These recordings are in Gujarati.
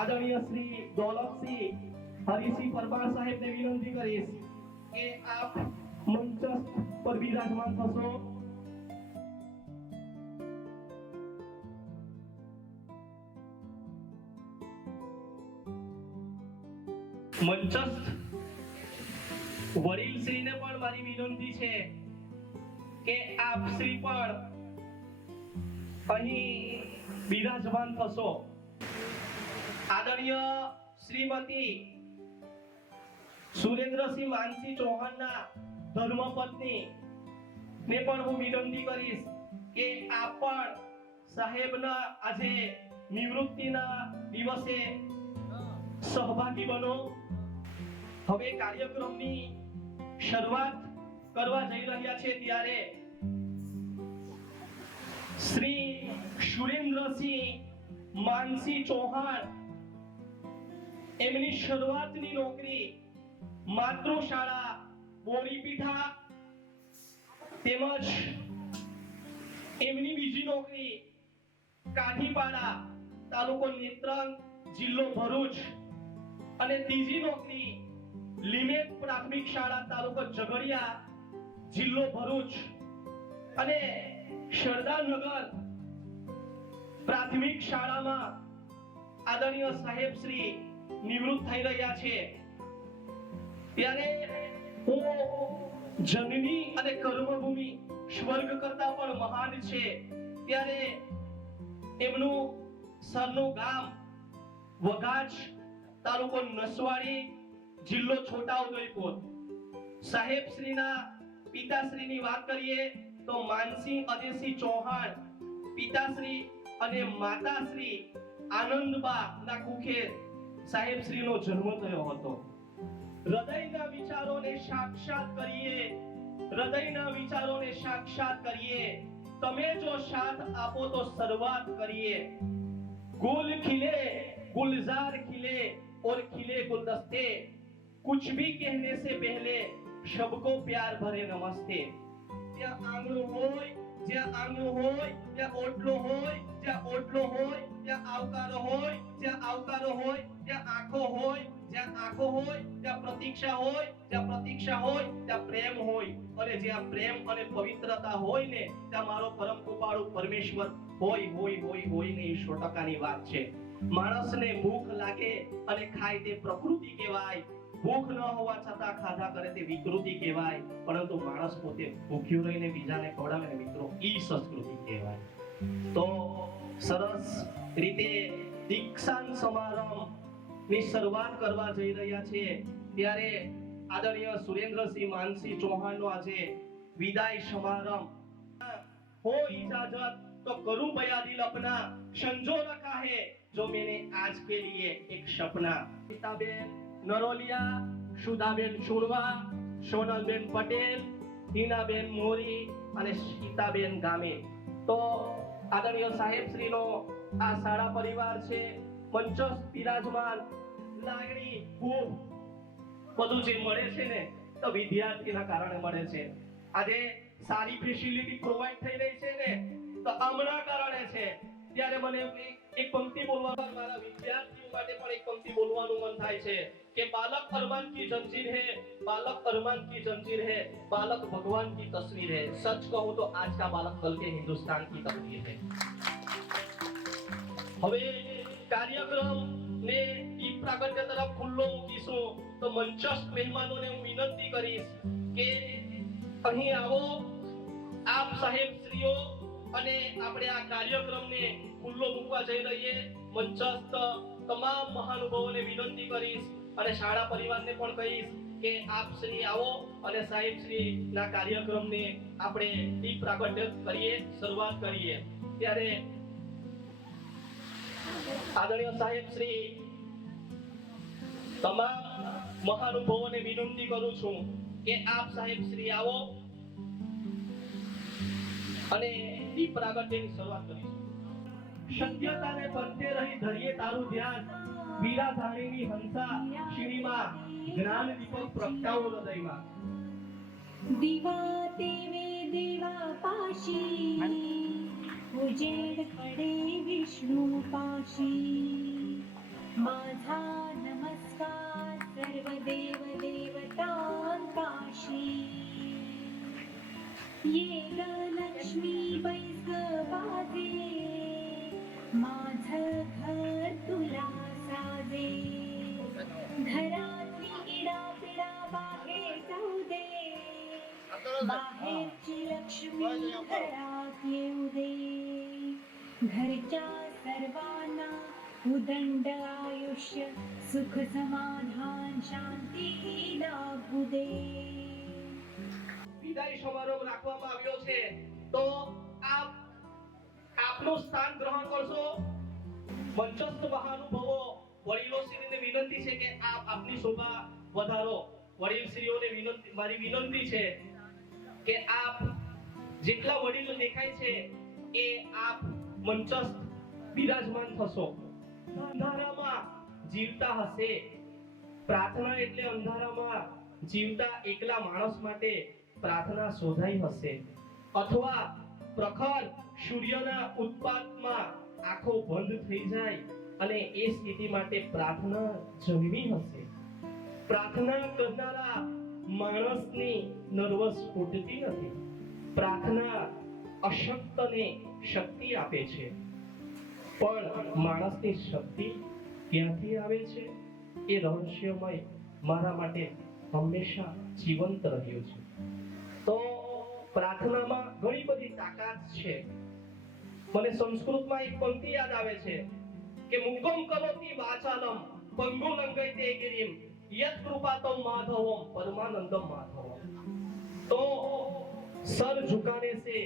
આદરણીય શ્રી દોલતસિંહ હરિસિંહ પરમાર સાહેબને વિનંતી કરીશ કે આપ મંચસ્થ પર બિરાજમાન થશો. મંચસ્થ વડીલશ્રીને પણ મારી વિનંતી છે કે આપ શ્રી પણ અહીં બિરાજમાન થશો. આદરણીય શ્રીમતી સુરેન્દ્રસિંહ માનસિંહ ચૌહાણના ધર્મપત્ની ને પણ હું વિનંતી કરીશ કે આપ પણ સાહેબના આજે નિવૃત્તિના દિવસે સહભાગી બનો. હવે કાર્યક્રમની શરૂઆત કરવા જઈ રહ્યા છે ત્યારે શ્રી સુરેન્દ્રસિંહ માનસિંહ ચૌહાણ એમની શરૂઆતની નોકરી માતૃશાળા બોરીપીઠા તેમજ એમની બીજી નોકરી કાઠીપાડા તાલુકો નેત્રંગ જિલ્લો ભરૂચ અને ત્રીજી નોકરી લીમેટ પ્રાથમિક શાળા તાલુકો ઝઘડિયા જિલ્લો ભરૂચ અને સરદારનગર પ્રાથમિક શાળામાં આદરણીય સાહેબ શ્રી નિવૃત્ત થઈ રહ્યા છે. ત્યારે હું જનની અને કર્મભૂમિ સ્વર્ગ કરતા પણ મહાન છે ત્યારે એમનું સરનું ગામ વઘાજ તાલુકો નસવાડી જિલ્લો છોટાઉદેપુર. સાહેબ શ્રીના પિતાશ્રીની વાત કરીએ તો માનસિંહ અજયસિંહ ચૌહાણ પિતાશ્રી અને માતાશ્રી આનંદબા ના કુખે સાહેબ શ્રીનો જન્મ થયો હતો. હૃદયના વિચારોને સાક્ષાત કરીએ, હૃદયના વિચારોને સાક્ષાત કરીએ, તમે જો સાથ આપો તો શરૂઆત કરીએ. गुल खिले गुलजार खिले और खिले गुलदस्ते, कुछ भी कहने से पहले सबको प्यार भरे नमस्ते. ત્યાં આંગણું હોય, જ્યાં આંગણું હોય ત્યાં ઓટલો હોય, જ્યાં ઓટલો હોય ત્યાં આવકારો હોય, જ્યાં આવકારો હોય ત્યાં આંખો હોય, જ્યાં આંખો હોય ત્યાં પ્રતીક્ષા હોય, જ્યાં પ્રતીક્ષા હોય ત્યાં પ્રેમ હોય અને જ્યાં પ્રેમ અને પવિત્રતા હોય ને ત્યાં મારો પરમ કૃપાળુ પરમેશ્વર હોય હોય હોય હોય ને 100% ની વાત છે. માણસને ભૂખ લાગે અને ખાય તે પ્રકૃતિ કહેવાય, ભૂખ ન હોવા છતાં ખાધા કરે તે વિકૃતિ કહેવાય, પરંતુ માણસ પોતે ભૂખ્યો રહીને બીજાને ખવડાવે ને મિત્રો ઈ સંસ્કૃતિ કહેવાય. તો સરસ રીતે દીક્ષાંત સમારંભ ની શરૂઆત કરવા જઈ રહ્યા છે ત્યારે આદરણીય સુરેન્દ્રસિંહ માનસિંહ ચૌહાણનો આજે વિદાય સમારંભ. हो इजाजत तो करूं बया दिल अपना, संजो रखा है जो मैंने आज के लिए एक सपना. સીતાબેન નરોલિયા, સુધાબેન સુરવા, સોનલબેન પટેલ, હિનાબેન મોરી અને સીતાબેન ગામે. તો આદરણીય સાહેબ શ્રીનો આ શાળા પરિવાર છે. મંચસ્થ બિરાજમાન લાગણી ખૂબ બધું જે મળે છે ને તો વિદ્યાર્થીના કારણે મળે છે. આજે સારી ફેસિલિટી પ્રોવાઈડ થઈ રહી છે ને તો આમના કારણે છે. ત્યારે મને એક પંક્તિ બોલવાનું, મારા વિદ્યાર્થીઓ માટે પણ એક પંક્તિ બોલવાનું મન થાય છે કે બાલક અરમાન કી જંજીર હે, બાલક અરમાન કી જંજીર હે, બાલક ભગવાન की तस्वीर है. सच कहूं तो आज का बालक कल के हिंदुस्तान की तस्वीर है. હવે કાર્યક્રમ ને દીપ પ્રાગટ્ય તરફ ખુલ્લો મૂકીશું તો મંચસ્થ મહેમાનોને હું વિનંતી કરીશ કે અહીં આવો આપ સાહેબ શ્રીઓ અને આપણે આ કાર્યક્રમને ખુલ્લો મૂકવા જઈ રહીએ. મંચસ્થ તમામ મહાનુભાવોને વિનંતી કરીશ અને શાળા પરિવારને પણ કહીશ કે આપ શ્રી આવો અને સાહેબ શ્રી ના કાર્યક્રમને આપણે દીપ પ્રાગટ્ય કરીએ, શરૂઆત કરીએ. ત્યારે આદરણીય સાહેબ શ્રી તમામ મહાનુભાવોને વિનંતી કરું છું કે આપ સાહેબ શ્રી આવો અને દીપ પ્રાગટ્યની શરૂઆત કરીશું. સત્યતાને પંથે રહી ધરીએ તારું ધ્યાન, વીરા ધાણીની હંસા શ્રીમાં જ્ઞાન દીપક પ્રગટાવો હૃદયમાં. दिवा तेवे देवा पाशी, उजेड पडे विष्णु पाशी. माझा नमस्कार सर्व देव देवतांकाशी ये ग लक्ष्मी बैस बाजे माझं घर तुला साजे घरातली इडापिडा बाहेर जाऊ दे बाहेरची लक्ष्मी घरात येऊ दे घरच्या सर्वांना उदंड आयुष्य सुख समाधान शांती लाभू दे વિદાય સમારોહ રાખવામાં આવ્યો છે તો આપ આપનું સ્થાન ગ્રહણ કરશો મંચસ્થ મહાનુભાવો વડીલોશ્રીને વિનંતી છે કે આપ આપની શોભા વધારો વડીલશ્રીઓને વિનંતી મારી વિનંતી છે કે આપ જેટલા વડીલો દેખાય છે એ આપ મંચસ્થ બિરાજમાન થશો અંધારામાં જીવતા હશે પ્રાર્થના એટલે અંધારામાં જીવતા એકલા માણસ માટે પ્રાર્થના શોધાઈ હશે અથવા પ્રખર સૂર્યના ઉત્પાતમાં આંખો બંધ થઈ જાય અને એ સ્થિતિ માટે પ્રાર્થના જન્મી હશે પ્રાર્થના કરનારા માણસની નર્વસ ફૂટતી નથી પ્રાર્થના અશક્તને શક્તિ આપે છે પણ માણસની શક્તિ ક્યાંથી આવે છે એ રહસ્યમય મારા માટે હંમેશા જીવંત રહ્યું છે તો પ્રાર્થનામાં ઘણી બધી તાકાત છે મને સંસ્કૃતમાં એક પંક્તિ યાદ આવે છે કે મુકમ કરોતિ વાચાલમ પંગુ લંગયતે ગિરિમ યત કૃપાતો માધવમ પરમાનંદમ માધવમ तो सर झुकाने से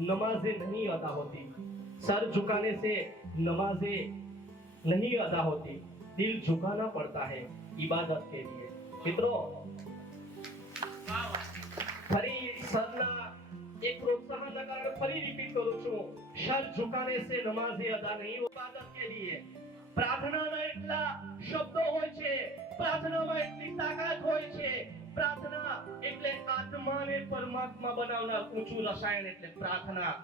नमाजें नहीं अदा होती सर झुकाने से नमाजें नहीं अदा होती दिल झुकाना पड़ता है इबादत के लिए मित्रों ફરી સરના એક પ્રોત્સાહનના કારણે ફરી રિપીટ કરું છું સર ઝુકાને સે નમાઝે અદા નહીં ઇબાદત કે लिए પ્રાર્થનાના એટલા શબ્દો હોય છે પ્રાર્થનામાં એટલી તાકાત હોય છે પ્રાર્થના એટલે આત્માને પરમાત્મા બનાવનાર ઊંચું રસાયણ એટલે પ્રાર્થના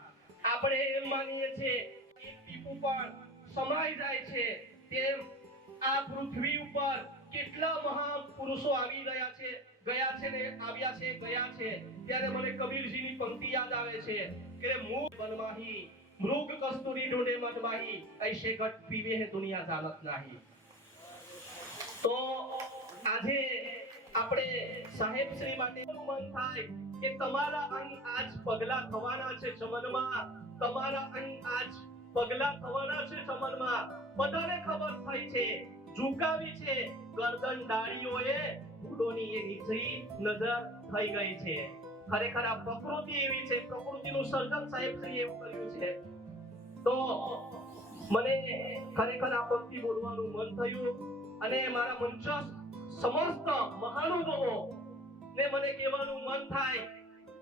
આપણે એમ માનીએ છીએ એક ટીપું પણ સમાઈ જાય છે તેમ આ પૃથ્વી ઉપર કેટલા મહાપુરુષો આવી ગયા છે ને આવ્યા છે ગયા છે ત્યારે મને કબીરજીની પંક્તિ યાદ આવે છે કે મૂળ બનમાહી મૃગ કસ્તુરી ઢૂંઢે મધમાહી ऐसे घट पीवे है दुनिया जानत नाही તો આજે આપણે સાહેબ શ્રી માટે મન થાય કે તમારા અહીં આજ પગલા થવાના છે ચમનમાં તમારા અહીં આજ પગલા થવાના છે ચમનમાં બધાને ખબર થઈ છે ઝુકાવી છે ગરદન ડાળીઓએ ફૂલોની એ નીચી નજર થઈ ગઈ છે ખરેખર આ પ્રકૃતિ એવી છે પ્રકૃતિનું સર્જન સાહેબ શ્રી એવું કર્યું છે તો મને ખરેખર આ પંક્તિ બોલવાનું મન થયું અને મારા મંચસ્થ સમસ્ત મહાનુભાવો ને મને કહેવાનું મન થાય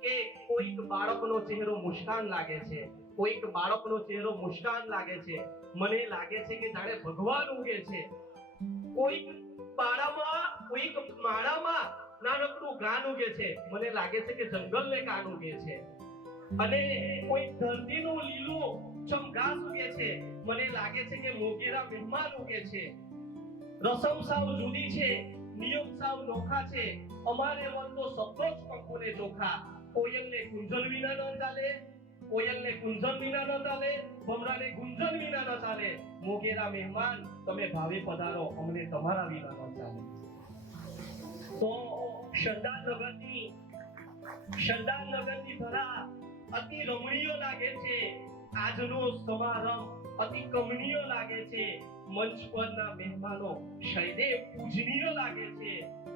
કે કોઈક બાળકનો ચહેરો મુસ્કાન લાગે છે કોઈક બાળકનો ચહેરો મુસ્કાન લાગે છે મને લાગે છે કે જાણે ભગવાન ઉગે છે કોઈક પાડામાં કોઈક માળામાં નાનકડું ગાન ઉગે છે મને લાગે છે કે જંગલને કાન ઉગે છે અને કોઈ ધરતીનું લીલું ચમઘાસ ઉગે છે મને લાગે છે કે મોગેરા મહેમાન ઉગે છે રસમ સાવ જુદી છે નિયમ સાવ નોખા છે અમારે વન તો સતો જ પંખોને ચોખા કોયલને ગુંજન વિના ન ચાલે કોયલને ગુંજન વિના ન ચાલે ભમરાને ગુંજન વિના ન ચાલે મોગેરા મહેમાન તમે ભાવે પધારો અમને તમારા વિના ન ચાલે તો શંદાનગરની ધરા અતિ રમણીય લાગે છે આજનો સમારંભ અતિ કમનીય લાગે છે મંચ પરના મહેમાનો શૈદેવ પૂજનીય લાગે છે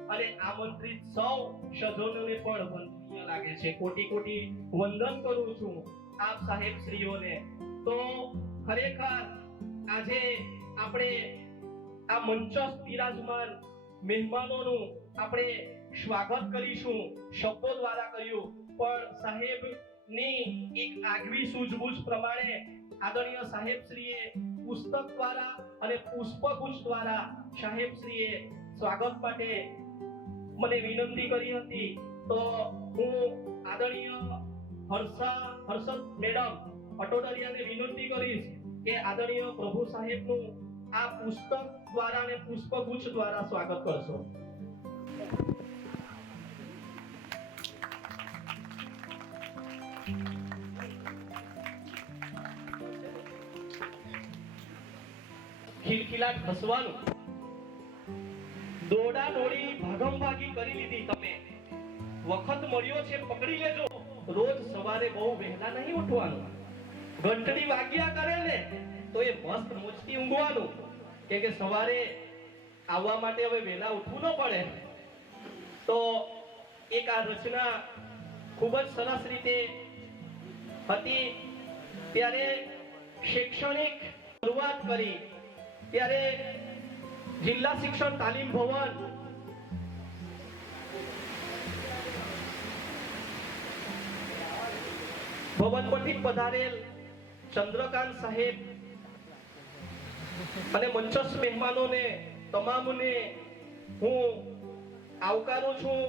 અને આમંત્રિત સૌ સજ્જનોને પણ વંદનીય લાગે છે કોટી કોટી વંદન કરું છું આપ સાહેબ શ્રીઓને તો ખરેખર આજે આપણે આ મંચસ્થ બિરાજમાન મહેમાનોનું આપણે સ્વાગત કરીશું શબ્દો દ્વારા કર્યું પણ સાહેબ ની એક આગવી સૂઝબૂઝ પ્રમાણે આદરણીય સાહેબ શ્રીએ પુસ્તક દ્વારા અને પુષ્પગુચ્છ દ્વારા સાહેબ શ્રીએ સ્વાગત માટે મને વિનંતી કરી હતી તો હું આદરણીય હર્ષદ મેડમ અટોડરિયાને વિનંતી કરીશ કે આદરણીય પ્રભુ સાહેબનું આ પુસ્તક દ્વારા અને પુષ્પગુચ્છ દ્વારા સ્વાગત કરશો. ખિલખિલાટ હસવાનું, દોડા દોડી ભાગમભાગી કરી લીધી તમે. વખત મળ્યો છે પકડી લેજો. રોજ સવારે બહુ વહેલા નહીં ઉઠવાનું. ઘંટડી વાગ્યા કરે ને તો એ મસ્ત મોજથી ઊંઘવાનું, કે સવારે આવવા માટે હવે વહેલા ઉઠવું ન પડે. તો એક આ રચના ખૂબ જ સરસ રીતે હતી. ત્યારે શૈક્ષણિક શરૂઆત કરી ત્યારે જિલ્લા શિક્ષણ તાલીમ ભવન પરથી પધારેલ ચંદ્રકાંત સાહેબ અને મંચસ્થ મહેમાનોને તમામને હું આવકારું છું.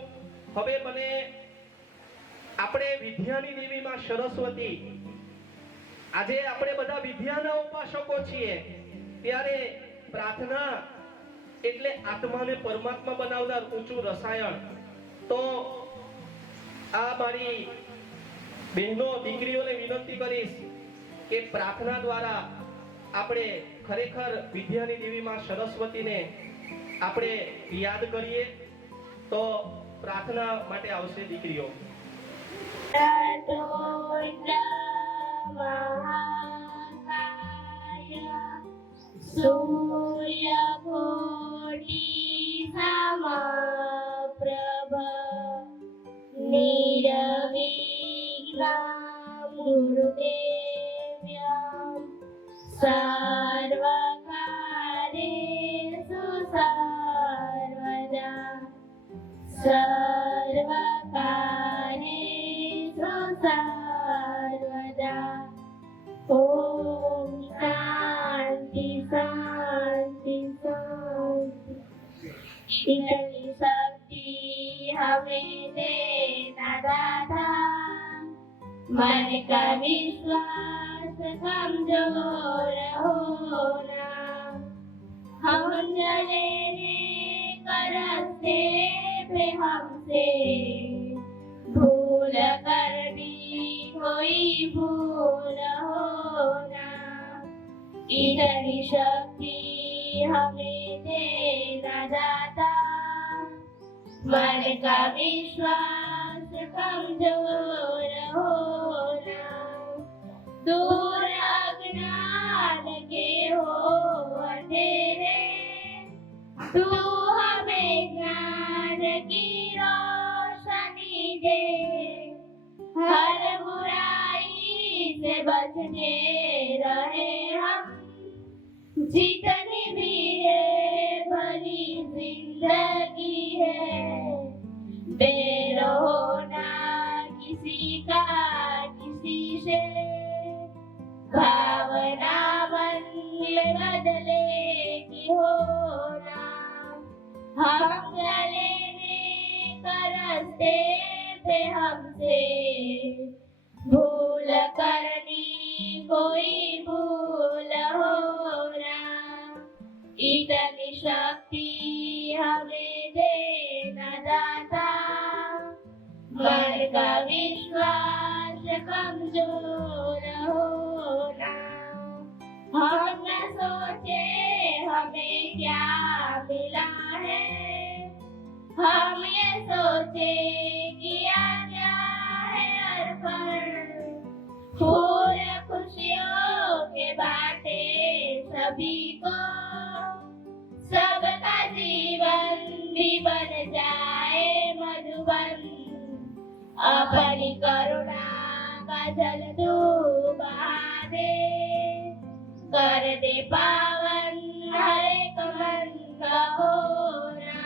હવે મને આપણે વિદ્યાની દેવી માં સરસ્વતી, આજે આપણે બધા વિદ્યાના ઉપાસકો છીએ, ત્યારે પ્રાર્થના એટલે આત્માને પરમાત્મા બનાવનાર ઊંચું રસાયણ. તો આ મારી બહેનો દીકરીઓને વિનંતી કરીશ કે પ્રાર્થના દ્વારા આપણે ખરેખર વિદ્યાની દેવી માં સરસ્વતીને આપણે યાદ કરીએ. તો પ્રાર્થના માટે આવશે દીકરીઓ. સૂર્યકોટિ સમપ્રભ નિરવિઘ્નં ગુરુદેવ્યં સર્વકાર્યેષુ સર્વદા સર્વકાર્યેષુ સર્વદા. ઓમ શાંતિ શાંતિ શાંતિ. इतनी शक्ति हमें देना दाता, मन का विश्वास कमजोर होना, हम चले रे करते पे हमसे भूल करनी कोई भूल होना. इतनी शक्ति हमें देना दाता, मन का विश्वास कमजोर होना. दूर अज्ञान के हो अंधेरे, तू हमें ज्ञान की रोशनी दे. हर बुराई से बचने रहे हम, जितनी भी है भली जिंदगी है. बेर होना किसी का किसी से, भावना मन में बदलेगी होना. हम चले करते पे हमसे भूल करनी कोई भूल होना. इतनी शक्ति हमें देना दाता, मन का विश्वास कमजोर होना. हम न सोचे हमें क्या मिला है, हम ये सोचे किया क्या है अर्पण. फूल खुशियों के बाटे सभी को, सबका जीवन भी बन जाए मधुबन. अपनी करुणा का जल तू बहा दे, कर दे पावन हर एक मन का होना.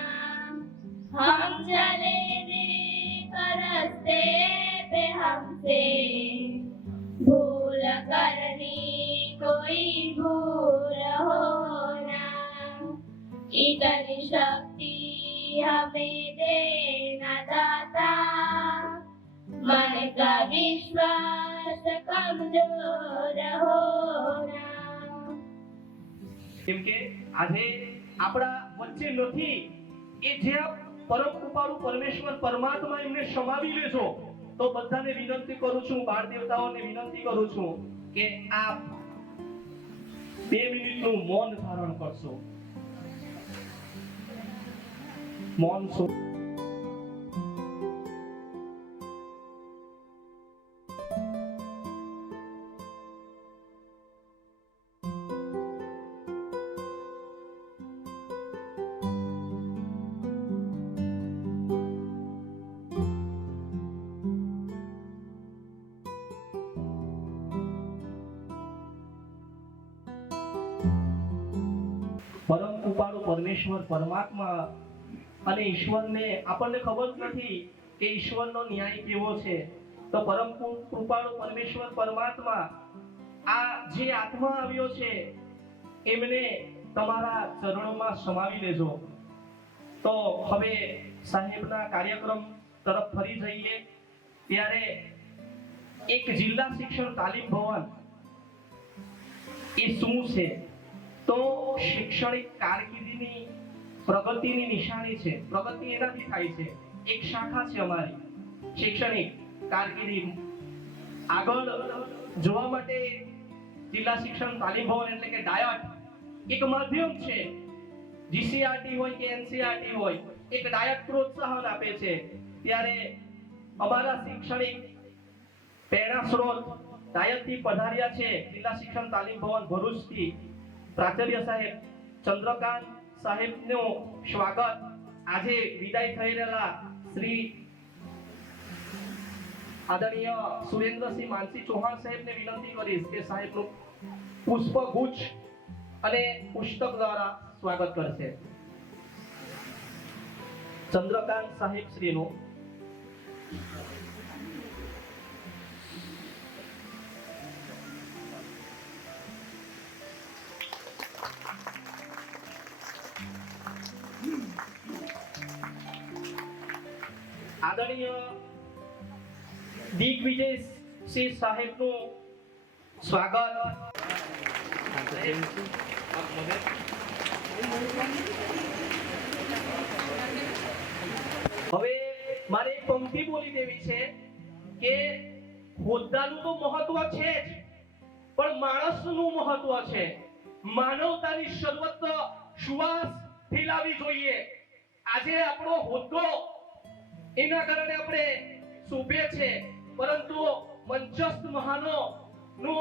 हम चले करते पे हमसे भूल करनी कोई भूल होना. इतनी शक्ति हमें देना दाता, मन का विश्वास कमजोर होना. કેમ કે આજે આપણા વચ્ચે નથી એ જે આ પરમ કૃપાળુ પરમેશ્વર પરમાત્મા એમને સમાવી લેજો તો બધાને વિનંતી કરું છું, બાળ દેવતાઓને વિનંતી કરું છું કે આપ 2 મિનિટનું મૌન ધારણ કરશો. મૌન શું? પરમ કૃપાળુ પરમેશ્વર પરમાત્મા અને ઈશ્વરને આપણને ખબર નથી કે ઈશ્વરનો ન્યાય કેવો છે. તો પરમ કૃપાળુ પરમેશ્વર પરમાત્મા આ જે આત્મા આવ્યો છે એમને તમારા ચરણોમાં સમાવી લેજો. તો હવે સાહેબના કાર્યક્રમ તરફ ફરી જઈએ ત્યારે એક જિલ્લા શિક્ષણ તાલીમ ભવન એ શું છે? તો શૈક્ષણિક કારકિર્દીની પ્રગતિની નિશાની છે. પ્રગતિ એનાથી થાય છે. એક શાખા છે અમારી શૈક્ષણિક કારકિર્દી આગળ જોવા માટે જિલ્લા શિક્ષણ તાલીમ ભવન એટલે કે ડાયટ એક માધ્યમ છે. જીસીઆરટી હોય કે એનસીઆરટી હોય એક ડાયટ પ્રોત્સાહન આપે છે. ત્યારે અમારા શૈક્ષણિક પ્રેરણા સ્ત્રોત ડાયટથી પધાર્યા છે જિલ્લા શિક્ષણ તાલીમ ભવન ભરૂચથી પ્રાચાર્ય સાહેબ ચંદ્રકાંત સાહેબનું સ્વાગત આજે વિદાય થઈ રહેલા શ્રી આદરણીય સુરેન્દ્રસિંહ માનસી ચૌહાણ સાહેબને વિનંતી કરીશ કે સાહેબનું પુષ્પગુચ્છ અને પુસ્તક દ્વારા સ્વાગત કરશે. ચંદ્રકાંત સાહેબ શ્રીનું આદરણીય દિગ્વિજય સિંહ સાહેબનું સ્વાગત. હવે મારે એક પંક્તિ બોલી દેવી છે કે હોદ્દાનું તો મહત્વ છે જ પણ માણસનું મહત્વ છે. માનવતાની સર્વત્ર સુવાસ ફેલાવી જોઈએ. આજે આપણો હોદ્દો એના કારણે આપણે શોભે છે પરંતુ મંચસ્થ મહાનો નો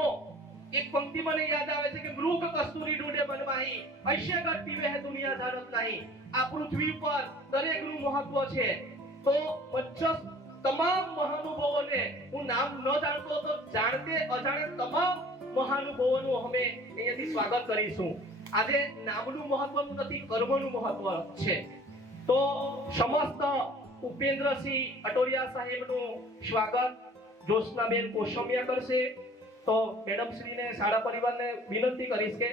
એક પંક્તિ મને યાદ આવે છે કે મૃગ કસ્તુરી ઢૂંઢે બનવાહી ऐसे करती वह दुनिया जानत नहीं. આ પૃથ્વી પર દરેકનું મહત્વ છે. તો મંચસ્થ તમામ મહાનુભાવોને હું નામ ન જાણતો તો જાણતે અજાણે તમામ મહાનુભાવોનું અમે અહીંયાથી સ્વાગત કરીશું. આજે નામનું મહત્વનું નથી, કર્મનું મહત્વ છે. તો સમસ્ત ઉપેન્દ્રસિંહ અટોરિયા સાહેબનું સ્વાગત જોશનાબેન કોશમિયા કરશે. તો મેડમ શ્રીને શાળા પરિવારને વિનંતી કરીશ કે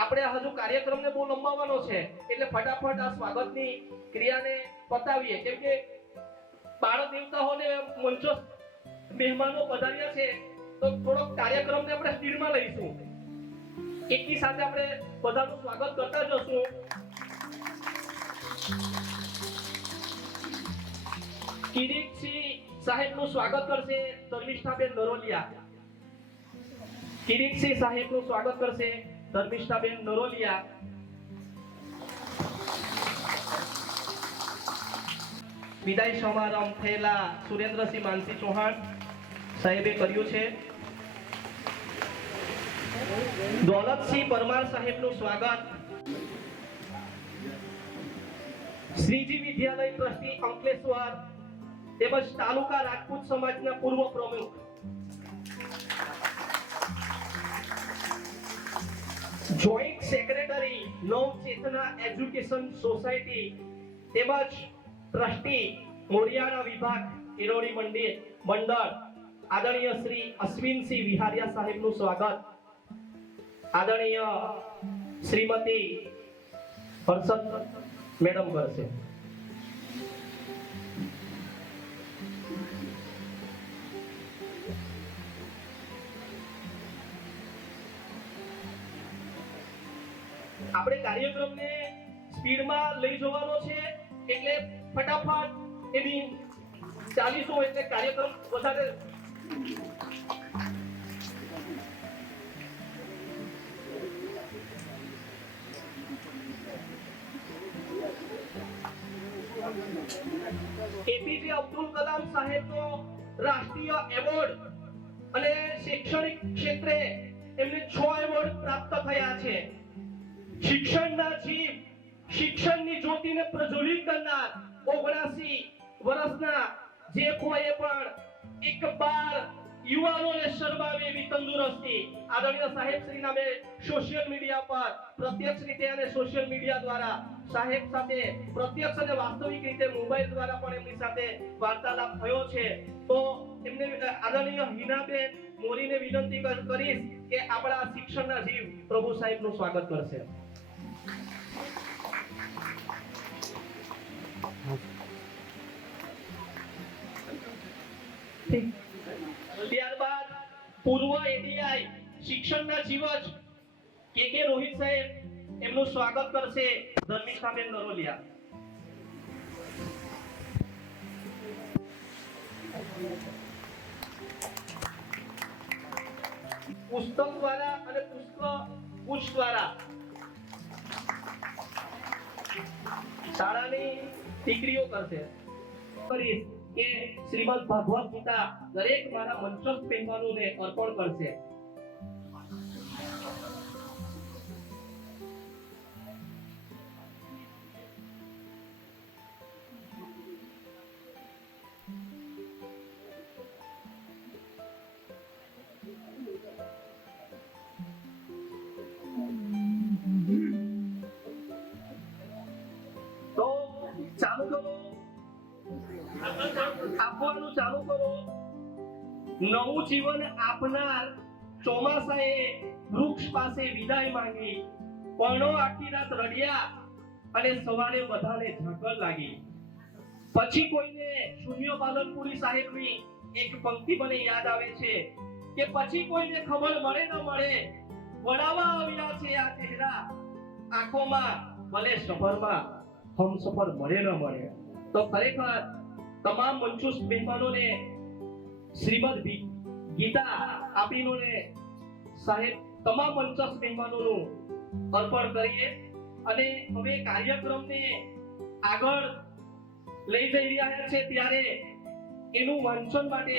આપણે હજુ કાર્યક્રમને બહુ લંબાવવાનો છે એટલે ફટાફટ આ સ્વાગતની ક્રિયાને પતાવીએ. કેમ કે બાળ દેવતાઓને મંચસ્થ મહેમાનો પધાર્યા છે તો થોડો કાર્યક્રમને આપણે સ્પીડમાં લઈશું. એકી સાથે આપણે બધાનું સ્વાગત કરતા જશું. કિરીટસિંહ સાહેબનું સ્વાગત કરશે ધર્મિષ્ઠાબેન નરોલિયા. કિરીટસિંહ સાહેબનું સ્વાગત કરશે ધર્મિષ્ઠાબેન નરોલિયા. વિદાય સમારંભ થયેલા સુરેન્દ્રસિંહ માનસી ચૌહાણ સાહેબે કર્યું છે. દોલતસિંહ પરમાર સાહેબનું સ્વાગત. શ્રીજી વિદ્યાલય ટ્રસ્ટી અંકલેશ્વર તેમજ તાલુકા રાજપૂત સમાજના પૂર્વ પ્રમુખ જોઈન્ટ સેક્રેટરી નવ ચેતના એજ્યુકેશન સોસાયટી તેમજ ટ્રસ્ટી મોરિયાણા વિભાગ ઇરોડી મંડળ આદરણીય શ્રી અશ્વિનસિંહ વિહારિયા સાહેબનું સ્વાગત. આદરણીય શ્રીમતી હર્ષદ મેડમ કરશે. આપણે કાર્યક્રમને સ્પીડમાં લઈ જવાનો છે એટલે ફટાફટ એની ચાલીસો એટલે કાર્યક્રમ વધારે એપીજે અબ્દુલ કલામ સાહેબનો રાષ્ટ્રીય એવોર્ડ અને શૈક્ષણિક ક્ષેત્રે એમને 6 એવોર્ડ પ્રાપ્ત થયા છે. શિક્ષણના જીવ, શિક્ષણની જ્યોતિને પ્રજ્વલિત કરનાર 79 વર્ષના જે કોઈ પણ એક બાર યુવાનોને શરમાવે એવી તંદુરસ્તી આદરણીય સાહેબ શ્રી નામે સોશિયલ મીડિયા પર પ્રત્યક્ષ રીતે અને સોશિયલ મીડિયા દ્વારા સાહેબ સાથે પ્રત્યક્ષ અને વાસ્તવિક રીતે મોબાઈલ દ્વારા પણ એમની સાથે વાર્તાલાપ થયો છે. તો એમને આદરણીય હિનાબેન મોરીને વિનંતી કરીશ કે આપણા શિક્ષણના જીવ પ્રભુ સાહેબનું સ્વાગત કરશે. ત્યારબાદ પૂર્વ એડીઆઈ શિક્ષણના જીવજ કે રોહિત સાહેબ એમનું સ્વાગત કરશે ધર્મિષ્ઠાબેન નરોલિયા. પુસ્તક દ્વારા અને પુષ્પ દ્વારા શાળાની દીકરીઓ કરશે. કરીશ કે શ્રીમદ ભાગવત ગીતા દરેક મારા મંચસ્થ મહેમાનોને અર્પણ કરશે. તો ચાલુ કરો, આપવાનું ચાલુ કરો. નવું જીવન આપનાર ચોમાસાએ વૃક્ષ પાસે વિદાય માંગી. પર્ણો આખી રાત રડ્યા અને સવારે બધાને ઝાકળ લાગી. પછી કોઈને શૂન્ય પાલનપુરી સાહેબની એક પંક્તિ મને યાદ આવે છે કે પછી કોઈને ખબર મળે ન મળે, વડાવા આવ્યા છે આ ચહેરા આંખોમાં, ભલે સફરમાં હમસફર મળે ન મળે. તો ખરેખર તમામ મંચસ્થ મહેમાનોને શ્રીમદ ગીતા આપીનોને સાહેબ તમામ મંચસ્થ મહેમાનોનું અર્પણ કરીએ અને હવે કાર્યક્રમને આગળ લઈ જઈ રહ્યા છે ત્યારે એનું વાંચન માટે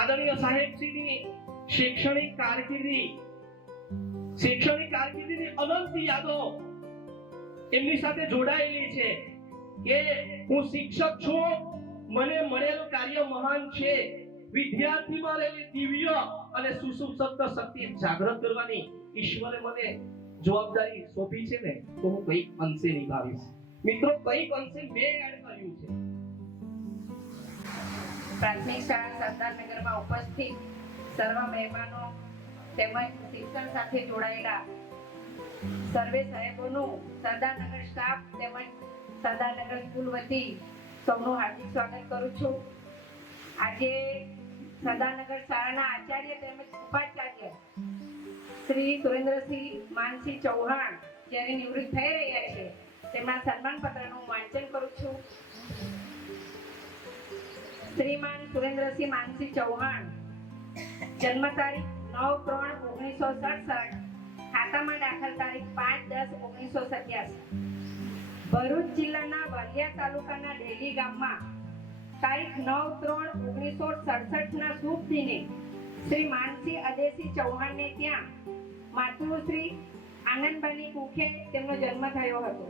આદરણીય સાહેબશ્રીની શૈક્ષણિક કારકિર્દીની અનંત યાદો એમની સાથે જોડાયેલી છે કે હું શિક્ષક છું, મને મળેલું કાર્ય મહાન છે. વિદ્યાર્થીમાં રહેલી દિવ્ય અને સુસુપ્ત શક્તિ જાગૃત કરવાની ઈશ્વરે મને જવાબદારી સોંપી છે ને, તો હું કઈક અંશે નિભાવીશ. મિત્રો, કઈક અંશે મેં એડ કર્યું છે. પ્રાથમિક શાળા સરદારનગરમાં ઉપસ્થિત સર્વ મહેમાનો તેમજ શિક્ષણ સાથે જોડાયેલા સર્વે સાહેબોનું સરદારનગર સ્ટાફ તેમજ સરદારનગર સ્કૂલ વતી સૌનું હાર્દિક સ્વાગત કરું છું. આજે સરદારનગર શાળાના આચાર્ય તેમજ ઉપાચાર્ય શ્રી સુરેન્દ્રસિંહ માનસિંહ ચૌહાણ જ્યારે નિવૃત્ત થઈ રહ્યા છે તેમના સન્માન પત્રનું વાંચન કરું છું. શ્રીમાન સુરેન્દ્રસિંહ માનસિંહ ચૌહાણ, જન્મ તારીખ 9/3/1967, ખાતામાં દાખલ તારીખ 5/10/1987. ભરૂચ જિલ્લાના વાલિયા તાલુકાના ડેલી ગામમાં તારીખ 9/3/1967 ના શુભ દિને શ્રી માનસિંહ અદેશી ચૌહાણને ત્યાં માતૃશ્રી આનંદબાની કુખે તેમનો જન્મ થયો હતો.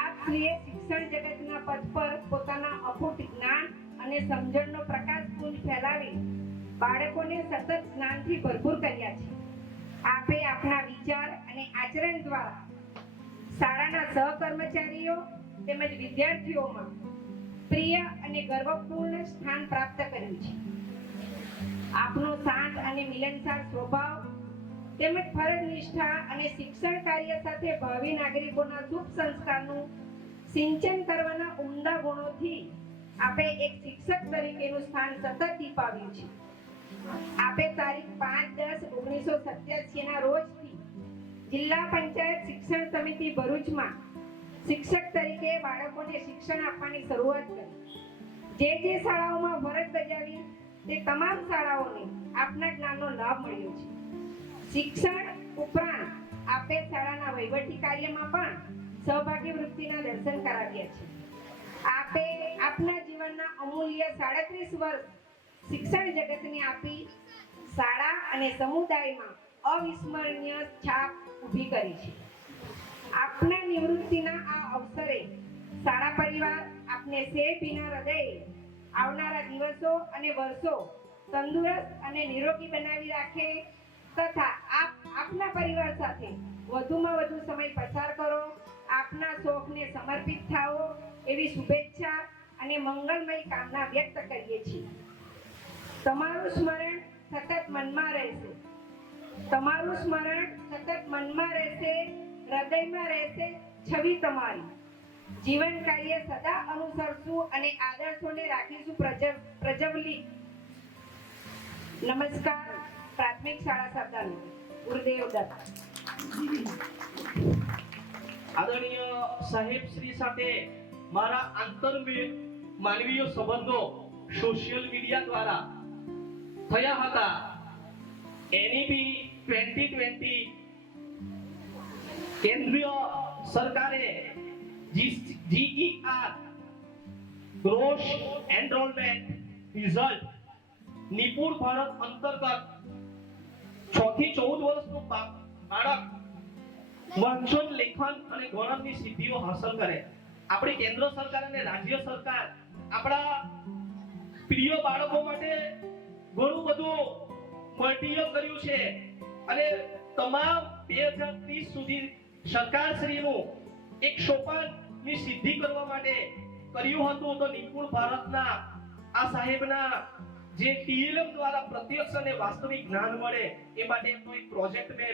આપશ્રીએ શિક્ષણ જગતના પથ પર પોતાના અખૂટ જ્ઞાન અને સમજણનો પ્રકાશપુંજ ફેલાવી બાળકોને સતત જ્ઞાનથી ભરપૂર કર્યા છે. આપે આપના વિચાર અને આચરણ દ્વારા શાળાના સહકર્મચારીઓ તેમજ વિદ્યાર્થીઓમાં પ્રિય અને ગર્વપૂર્ણ સ્થાન પ્રાપ્ત કર્યું છે. આપનો શાંત અને મિલનસાર સ્વભાવ તેમજ ફરજ નિષ્ઠા અને શિક્ષણ કાર્ય સાથે ભાવિ નાગરિકોના શુભ સંસ્કારનું સિંચન કરવાના ઉમદા ગુણોથી આપે એક શિક્ષક તરીકેનું સ્થાન સતત દીપાવ્યું છે. આપે તારીખ 5/10/1987 ના રોજથી જિલ્લા પંચાયત શિક્ષણ સમિતિ ભરૂચમાં શિક્ષક તરીકે બાળકોને શિક્ષણ આપવાની શરૂઆત કરી. જે શાળાઓમાં ફરજ બજાવી તે તમામ શાળાઓને આપના જ્ઞાનનો લાભ મળ્યો છે. શિક્ષણ ઉપરાંત આપે શાળાના વહીવટી કાર્યમાં પણ સહભાગી વૃત્તિના દર્શન કરાવ્યા છે. આપે આપના જીવનના અમૂલ્ય 37 વર્ષ શિક્ષણ જગતને આપી શાળા અને સમુદાયમાં અવિસ્મરણીય છાપ ઊભી કરી છે. આપના નિવૃત્તિના આ અવસરે શાળા પરિવાર આપને સેભીના હૃદયે આવનારા દિવસો અને વર્ષો તંદુરસ્ત અને નિરોગી બનાવી રાખે તથા આપના પરિવાર સાથે વધુમાં વધુ સમય પસાર કરો, આપના શોખને સમર્પિત થાઓ એવી શુભેચ્છા અને મંગલમય કામના વ્યક્ત કરીએ છીએ. તમારું સ્મરણ સતત મનમાં રહેશે. તમારું સ્મરણ સતત મનમાં રહેશે, હૃદયમાં રહેશે છબી તમારી. જીવન કાર્ય સદા અનુસરશું અને આદર્શોને રાખીશું પ્રજ્વલિત. નમસ્કાર. પ્રાથમિક શાળા સરદારનગર. ગુરુદેવ દત્ત. આદરણીય સાહેબ શ્રી સાથે મારા માનવીય સંબંધો સોશિયલ મીડિયા દ્વારા થયા હતા. એનઈપી 2020 કેન્દ્રીય સરકારે GER ગ્રોસ એનરોલમેન્ટ રિઝલ્ટ નિપુણ ભારત અંતર્ગત 6 થી 14 વર્ષનું બાળક વાંચન, લેખન અને ગણનની સિદ્ધિઓ હાંસલ કરે. આપણી કેન્દ્ર સરકાર અને રાજ્ય સરકાર આપણા પ્રિય બાળકો માટે ઘણું બધું મટીરિયલ કર્યું છે અને તમામ 2030 સુધી સરકારશ્રીનું એક સોપાનની સિદ્ધિ કરવા માટે કર્યું હતું. તો નિપુણ ભારતના આ સાહેબના જે ટીએલએમ દ્વારા પ્રત્યક્ષ અને વાસ્તવિક જ્ઞાન મળે એ માટે એમનો એક પ્રોજેક્ટ મેં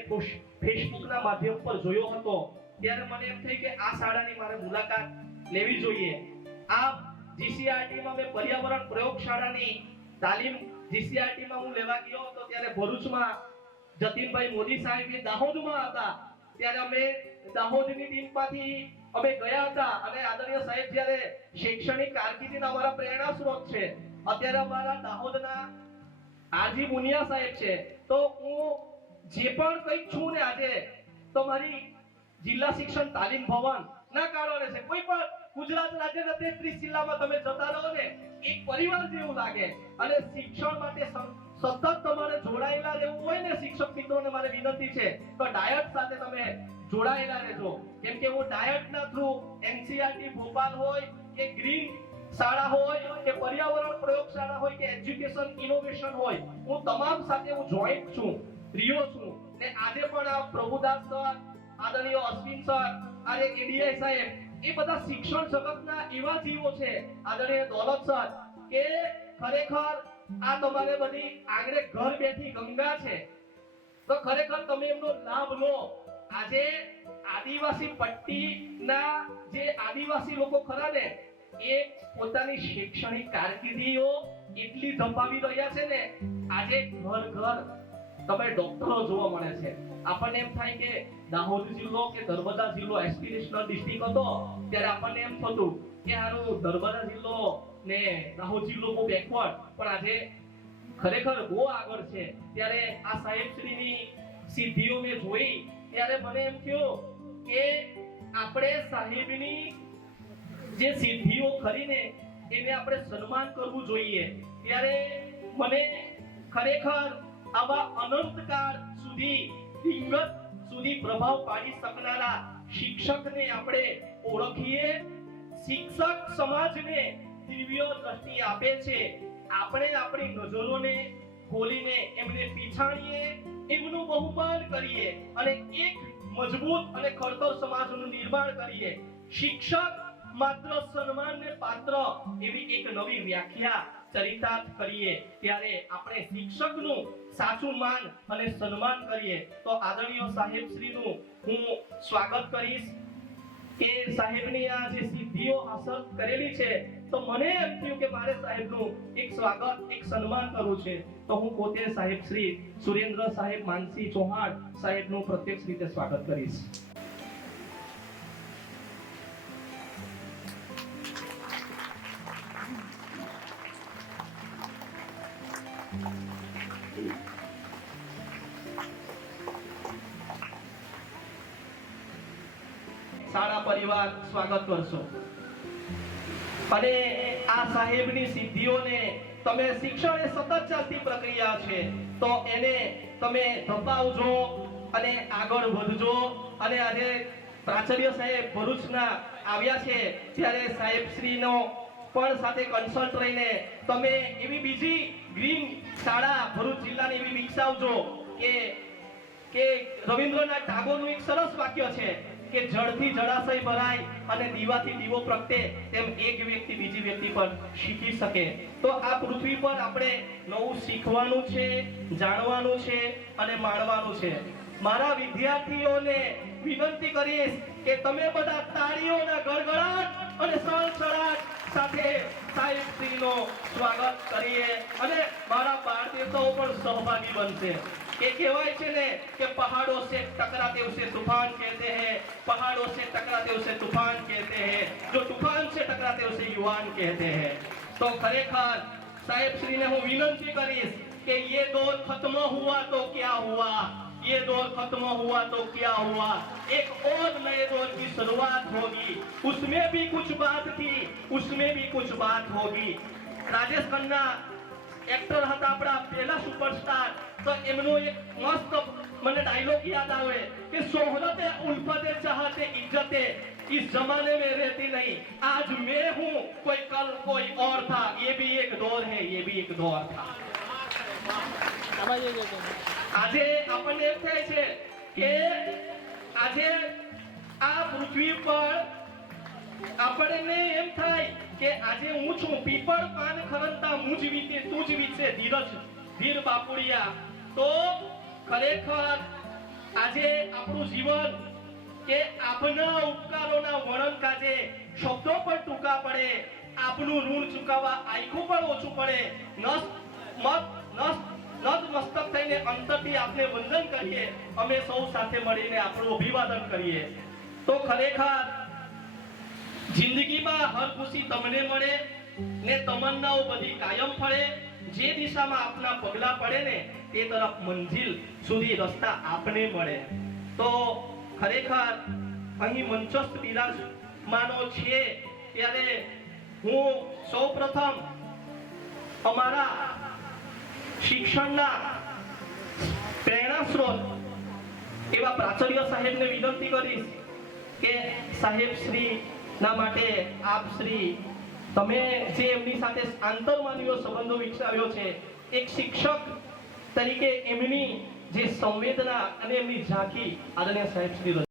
ફેસબુકના માધ્યમ પર જોયો હતો. ત્યારે મને એમ થયું કે આ શાળાની મારે મુલાકાત લેવી જોઈએ. આ જીસીઆરટીમાં મેં પર્યાવરણ પ્રયોગશાળાની તાલીમ જીસીઆરટીમાં હું લેવા ગયો હતો. ત્યારે ભરૂચમાં જતીનભાઈ મોદી સાહેબ દાહોદમાં હતા. ત્યારે અમે દાહોદની ટીમમાંથી અમે ગયા હતા અને આદરણીય સાહેબ જ્યારે શૈક્ષણિક કારકિર્દીના અમારા પ્રેરણા સ્ત્રોત છે. અત્યારે અમારા દાહોદના આરજી મુનિયા સાહેબ છે. તો હું જે પણ કંઈક છું ને આજે તો મારી જિલ્લા શિક્ષણ તાલીમ ભવન ના કારણે છે. કોઈ પણ ગુજરાત રાજ્યના 33 જિલ્લામાં તમે જતા રહો ને એક પરિવાર જેવું લાગે. અને શિક્ષણ માટે સતત તમારે જોડાયેલા રહેવું હોય ને શિક્ષક મિત્રોને મારી વિનંતી છે તો ડાયટ સાથે તમે જોડાયેલા રહેજો. કેમ કે હું ડાયટના થ્રુ એનસીઆરટી ભોપાલ હોય કે ગ્રીન શાળા હોય કે પર્યાવરણ પ્રયોગશાળા હોય કે એજ્યુકેશન ઇનોવેશન હોય, હું તમામ સાથે હું જોઈન્ટ છું, રહ્યો છું. ને આજે પણ આ પ્રભુદાસ સર, આદરણીય અશ્વિન સર, આજે એડીઆઈ સાહેબ, એ બધા શિક્ષણ જગતના એવા જીવો છે, આદરણીય દોલત સર, કે ખરેખર આ તમારે બધી આંગણે ઘર બેઠી ગંગા છે. તો ખરેખર તમે એમનો લાભ લો. આજે આદિવાસી પટ્ટીના જે આદિવાસી લોકો ખરા ને એ પોતાની શૈક્ષણિક કારકિર્દીઓ એટલી ધપાવી રહ્યા છે ને આજે ઘર ઘર તમે ડોક્ટરો જોવા મળે છે. આપણને એમ થાય કે દાહોદ જિલ્લો કે નર્મદા જિલ્લો એસ્પિરેશનલ ડિસ્ટ્રિક્ટ હતો ત્યારે આપણને એમ થતું કે હારું નર્મદા જિલ્લો ને દાહોદ જિલ્લો બહુ બેકવર્ડ, પણ આજે ખરેખર બહુ આગળ છે. ત્યારે આ સાહેબશ્રીની સિદ્ધિઓ મેં જોઈ ત્યારે મને એમ થયું કે આપણે સાહેબની જે સિદ્ધિઓ ખરીને એને આપણે સન્માન કરવું જોઈએ. ત્યારે મને ખરેખર આવા અનંતકાળ સુધી વિંગત સુધી પ્રભાવ પાડી શકનારા શિક્ષકને આપણે ઓળખીએ. શિક્ષક સમાજને દિવ્ય દ્રષ્ટિ આપે છે. આપણે આપણી નજરોને ખોલીને એમને પીછાણીએ, એમનું બહુમાન કરીએ અને એક મજબૂત અને ખડતર સમાજનું નિર્માણ કરીએ. શિક્ષક માત્ર સન્માનને પાત્ર એવી એક નવી વ્યાખ્યા ચરિતાર્થ કરીએ. ત્યારે આપણે શિક્ષકનું સાચું માન અને સન્માન કરીએ. તો આદરણીય સાહેબશ્રીનું હું સ્વાગત કરીશ. એ સાહેબની આ જે સિદ્ધિઓ હાંસલ કરેલી છે, તો મને એમ થયું કે મારે સાહેબનું એક સ્વાગત, એક સન્માન કરવું છે. તો હું પોતે સાહેબ શ્રી સુરેન્દ્ર સાહેબ માનસી ચૌહાણ સાહેબનું પ્રત્યક્ષ રીતે સ્વાગત કરીશ. સારા પરિવાર સ્વાગત કરશો. અને આ સાહેબની સિદ્ધિઓને તમે શિક્ષણ એ સતત ચાલતી પ્રક્રિયા છે, તો એને તમે ધપાવજો અને આગળ વધજો. અને આજે પ્રાચાર્ય સાહેબ ભરૂચના આવ્યા છે, ત્યારે સાહેબ શ્રીનો પણ સાથે કન્સલ્ટ રહીને તમે એવી બીજી ગ્રીન શાળા ભરૂચ જિલ્લાની એવી વિકસાવજો કે રવિન્દ્રનાથ ટાગોરનું એક સરસ વાક્ય છે કે જળથી જળાશય ભરાય અને દીવાથી દીવો પ્રગટે, તેમ એક વ્યક્તિ બીજી વ્યક્તિ પર શીખી શકે. તો આ પૃથ્વી પર આપણે નવું શીખવાનું છે, જાણવાનું છે અને માણવાનું છે. મારા વિદ્યાર્થીઓને વિનંતી કરીશ કે તમે બધા તાળીઓના ગડગડાટ અને સળસળાટ સાથે સાહેબ શ્રીનો સ્વાગત કરીએ અને મારા બાળ દેવતાઓ પણ સહભાગી બનશે. કે કહેવાય છે ને કે પહાડો से टकराते उसे तूफान कहते हैं, पहाड़ों से टकराते उसे तूफान कहते हैं, जो तूफान से टकराते उसे युवान कहते हैं. तो खरेखर साहेब श्री ने હું વિનંતી કરીશ કે ये दौर खत्म हुआ तो क्या हुआ, ये दौर खत्म हुआ तो क्या हुआ, एक और नए दौर की शुरुआत होगी. उसमें भी कुछ बात थी, उसमें भी कुछ बात होगी. राजेश खन्ना एक्टर હતા આપણા પહેલા સુપરસ્ટાર, તો એમનો એક મસ્ત મને ડાયલોગ યાદ આવે કે શોહરતે ઉલ્ફતે ચાહતે इज्जते इस जमाने में रहती नहीं, आज मैं हूँ कोई कल कोई और था, ये भी एक दौर है, ये भी एक दौर था. આજે આપણને એમ થાય છે કે આજે આ પૃથ્વી પર આપણને એમ થાય કે આજે હું છું પીપળ પાન ખરંતા મુજ વીતે તુજ વીતે ધીરજ ધીર બાપુડિયા. તો ખરેખર આજે આપણું જીવન કે આપના ઉપકારોના વર્ણન કાજે શબ્દો પણ ટૂંકા પડે, આપનું ઋણ ચૂકવવા આખું પણ ઓછું પડે. નતમસ્તક થઈને અંતરથી આપને વંદન કરીએ, અમે સૌ સાથે મળીને આપણું અભિવાદન કરીએ. તો ખરેખર જિંદગીમાં હર ખુશી તમને મળે ને તમન્નાઓ બધી કાયમ ફળે. જે દિશામાં આપના પગલા પડે ને તે તરફ મંજિલ સુધી રસ્તા આપને મળે. તો ખરેખર અહીં મંચસ્થ બિરાજમાનો છે, ત્યારે હું સૌપ્રથમ અમારા શિક્ષણના પ્રેરણા સ્ત્રોત એવા પ્રાચાર્ય સાહેબને વિનંતી કરીશ કે સાહેબ શ્રી ના માટે આપ શ્રી તમે જે એમની સાથે આંતરમાનવીય સંબંધો વિકસાવ્યો છે, એક શિક્ષક તરીકે એમની જે સંવેદના અને એમની ઝાંખી આદરણીય સાહેબ શ્રી